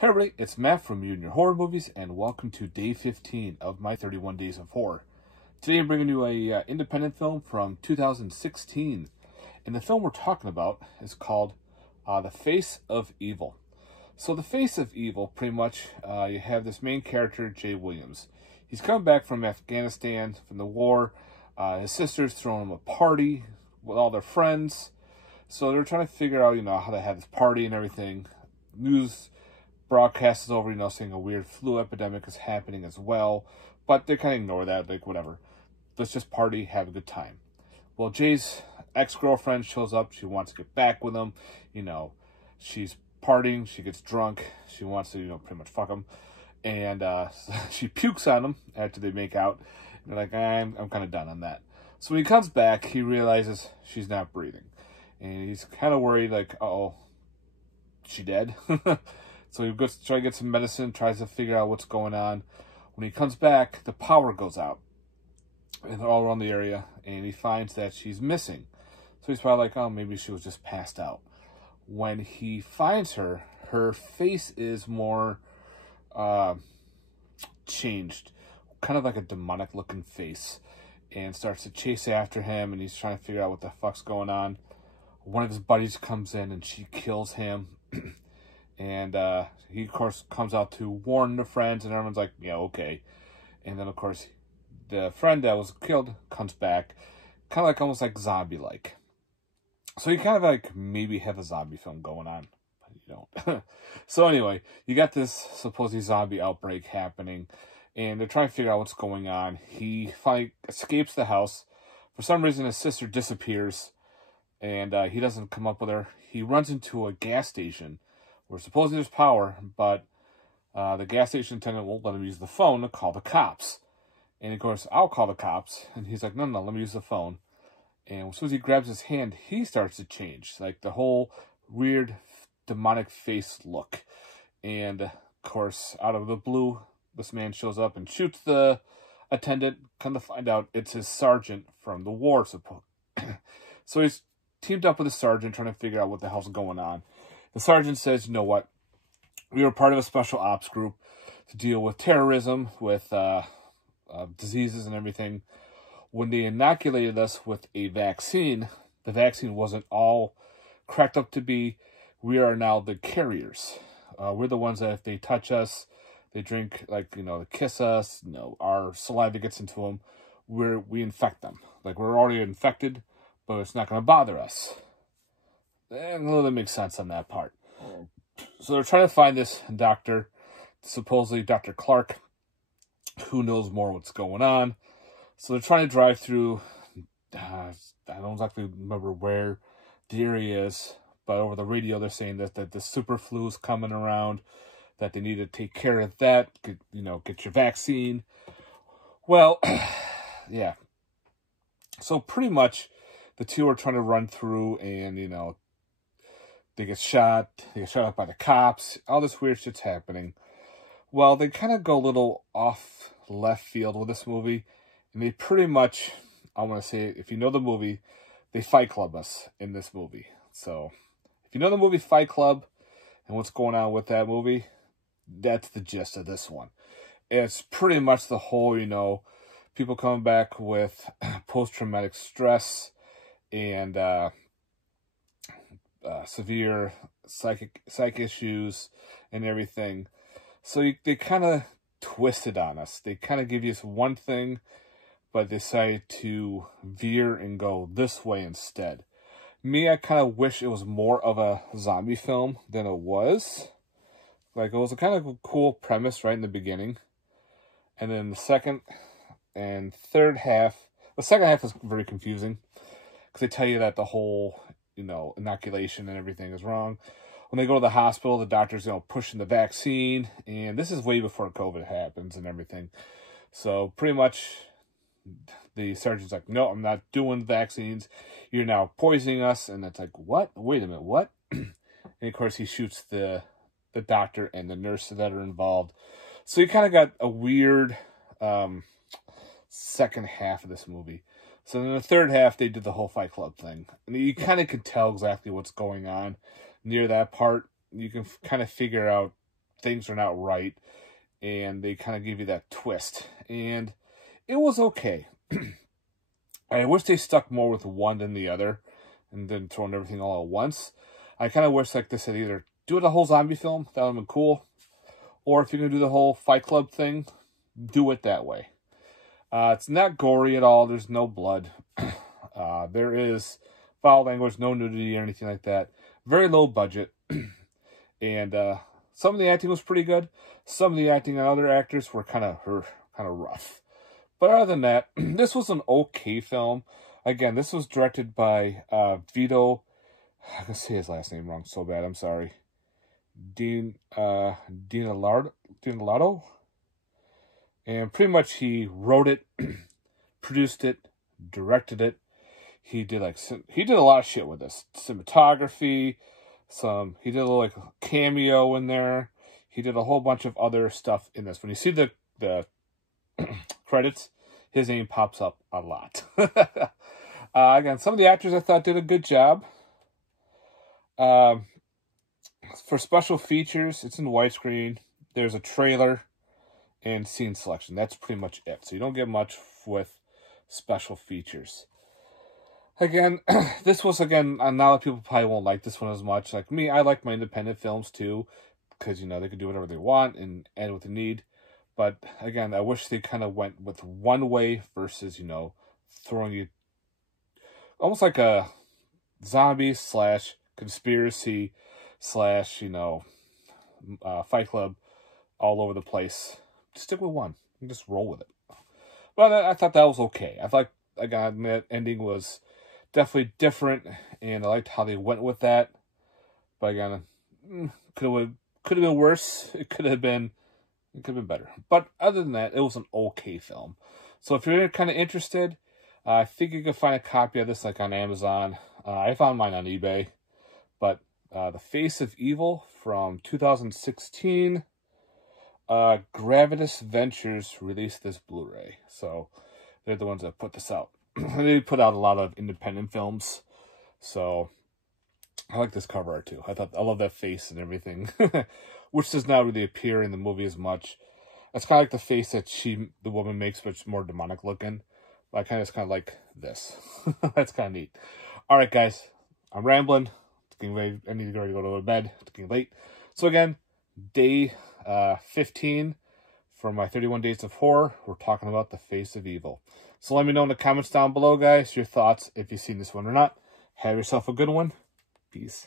Hey everybody, it's Matt from You and Your Horror Movies, and welcome to day 15 of my 31 Days of Horror. Today I'm bringing you a independent film from 2016, and the film we're talking about is called The Face of Evil. So The Face of Evil, pretty much, you have this main character, Jay Williams. He's come back from Afghanistan, from the war. His sister's throwing him a party with all their friends, so they're trying to figure out, how to have this party and everything. News broadcasts over, saying a weird flu epidemic is happening as well, but they kind of ignore that, like, whatever. Let's just party, have a good time. Well, Jay's ex-girlfriend shows up. She wants to get back with him. She's partying, she gets drunk, she wants to, pretty much fuck him, and she pukes on him after they make out. And they're like, I'm kind of done on that. So when he comes back, he realizes she's not breathing, and he's kind of worried, like, uh-oh, she dead? So he goes to try to get some medicine, tries to figure out what's going on. When he comes back, the power goes out, and they're all around the area, and he finds that she's missing. So he's probably like, oh, maybe she was just passed out. When he finds her, her face is more changed, kind of like a demonic-looking face, and starts to chase after him, and he's trying to figure out what the fuck's going on. One of his buddies comes in, and she kills him. And he, of course, comes out to warn the friends, and everyone's like, yeah, okay. And then, of course, the friend that was killed comes back, kind of like almost like zombie-like. So you kind of like maybe have a zombie film going on, but you don't. So anyway, you got this supposedly zombie outbreak happening, and they're trying to figure out what's going on. He finally escapes the house. For some reason, his sister disappears, and he doesn't come up with her. He runs into a gas station where supposedly there's power, but the gas station attendant won't let him use the phone to call the cops. And of course, I'll call the cops. And he's like, no, let me use the phone. And as soon as he grabs his hand, he starts to change. Like the whole weird demonic face look. And of course, out of the blue, this man shows up and shoots the attendant. Come to find out, it's his sergeant from the war. So he's teamed up with his sergeant trying to figure out what the hell's going on. The sergeant says, you know what, we were part of a special ops group to deal with terrorism, with diseases and everything. When they inoculated us with a vaccine, the vaccine wasn't all cracked up to be. We are now the carriers. We're the ones that if they touch us, they drink, like, they kiss us, our saliva gets into them, we infect them. Like, we're already infected, but it's not going to bother us. And that makes sense on that part. So they're trying to find this doctor, supposedly Dr. Clark, who knows more what's going on. So they're trying to drive through, I don't exactly remember where the area is, but over the radio they're saying that the super flu is coming around, that they need to take care of that, get your vaccine. Well, yeah. So pretty much the two are trying to run through, and, they get shot up by the cops, all this weird shit's happening. Well, they kind of go a little off left field with this movie, and they pretty much, I want to say, if you know the movie, they Fight Club us in this movie. So, if you know the movie Fight Club, and what's going on with that movie, that's the gist of this one. It's pretty much the whole, people coming back with post-traumatic stress, and severe psych issues and everything. So they kind of twisted on us. They kind of give you this one thing, but decided to veer and go this way instead. Me, I kind of wish it was more of a zombie film than it was. Like, it was a kind of cool premise right in the beginning. And then the second and third half, the second half is very confusing, because they tell you that the whole inoculation and everything is wrong. When they go to the hospital, the doctor's, pushing the vaccine, and this is way before COVID happens and everything. So pretty much the surgeon's like, no, I'm not doing vaccines. You're now poisoning us. And it's like, what? Wait a minute, what? And of course he shoots the doctor and the nurse that are involved. So you kind of got a weird second half of this movie. So in the third half, they did the whole Fight Club thing. And you kind of could tell exactly what's going on near that part. You can kind of figure out things are not right, and they kind of give you that twist. And it was okay. I wish they stuck more with one than the other, and then throwing everything all at once. I kind of wish like they said either do the whole zombie film, that would have been cool, or if you're going to do the whole Fight Club thing, do it that way. It's not gory at all. There's no blood. There is foul language, no nudity or anything like that. Very low budget. And some of the acting was pretty good. Some of the acting on other actors were kind of rough. But other than that, this was an okay film. Again, this was directed by Vito. I'm going to say his last name wrong so bad. I'm sorry. Dinalardo. And pretty much he wrote it, produced it, directed it. He did a lot of shit with this. Cinematography, he did a little like cameo in there. He did a whole bunch of other stuff in this. When you see the credits, his name pops up a lot. Again, some of the actors I thought did a good job. For special features, it's in widescreen. There's a trailer and scene selection. That's pretty much it. So you don't get much with special features. Again, this was, again, a lot of people probably won't like this one as much. Like me, I like my independent films too, because, you know, they can do whatever they want and add what they need. But, again, I wish they kind of went with one way versus, you know, throwing you almost like a zombie / conspiracy / you know, Fight Club all over the place. Stick with one and just roll with it. But I thought that was okay. I thought, again, that ending was definitely different, and I liked how they went with that. But again, could have been worse. It could have been better. But other than that, it was an okay film. So if you're kind of interested, I think you can find a copy of this like on Amazon. I found mine on eBay. But The Face of Evil from 2016. Gravitas Ventures released this Blu-ray, so they're the ones that put this out. They put out a lot of independent films, so I like this cover art too. I love that face and everything, which does not really appear in the movie as much. It's kind of like the face that the woman makes, but it's more demonic looking. But it's kind of like this. That's kind of neat. All right, guys, I'm rambling. It's getting late. I need to go to bed. It's getting late. So again, day 15 for my 31 Days of Horror. We're talking about The Face of Evil. So let me know in the comments down below, guys, your thoughts if you've seen this one or not. Have yourself a good one. Peace.